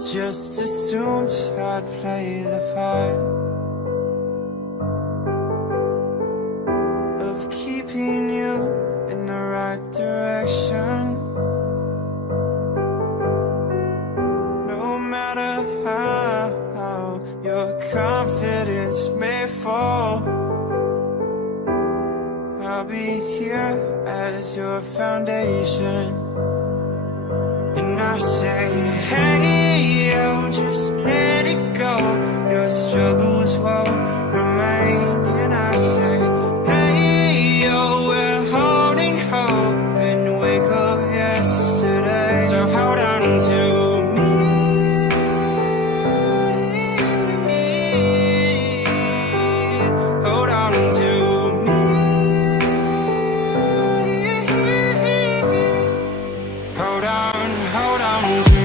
just assumed I'd play the part of keeping you in the right direction. No matter how your confidence may fall, I'll be here as your foundation. And I say, hey, yo, just let it go. Your struggles won't remain. And I say, hey, yo, we're holding hope and wake up yesterday. So hold on to me. Hold on to me. Hold on to me.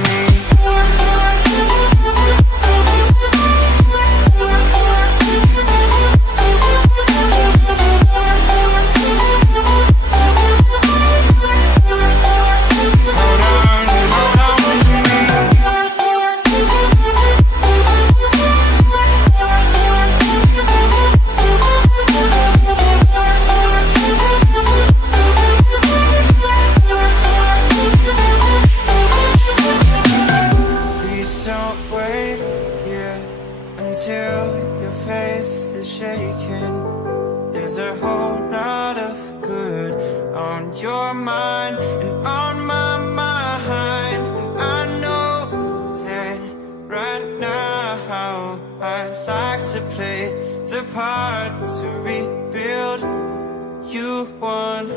Don't wait here until your faith is shaken. There's a whole lot of good on your mind and on my mind. And I know that right now I'd like to play the part to rebuild you one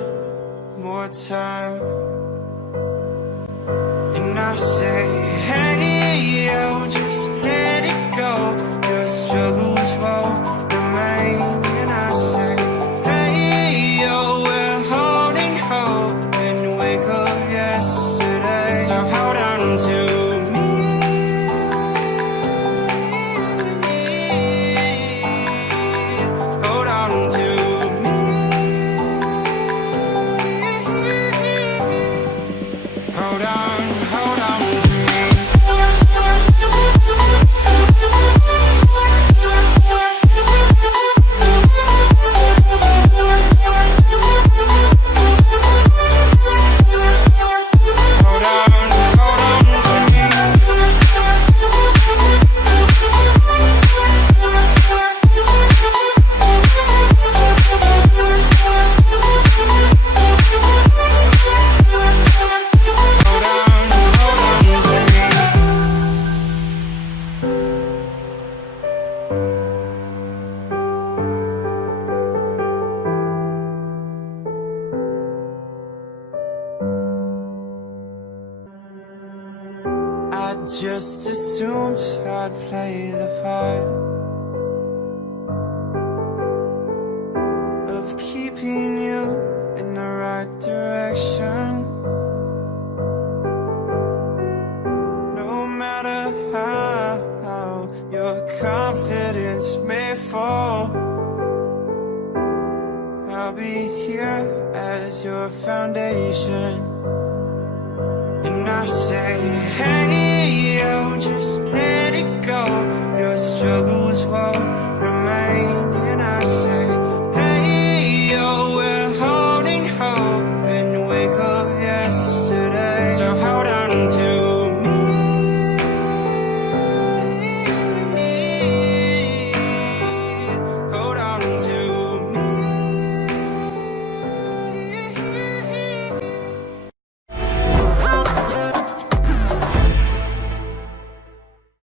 more time. And I say, hey, yo, just let it go. Your struggles won't remain. And I say, hey, yo, we're holding hope and wake up yesterday. So hold on to me. Hold on to me. Hold on to me. I just assumed I'd play the part of keeping you in the right direction. No matter how your confidence may fall, I'll be here as your foundation. And I say, hey, yo, just let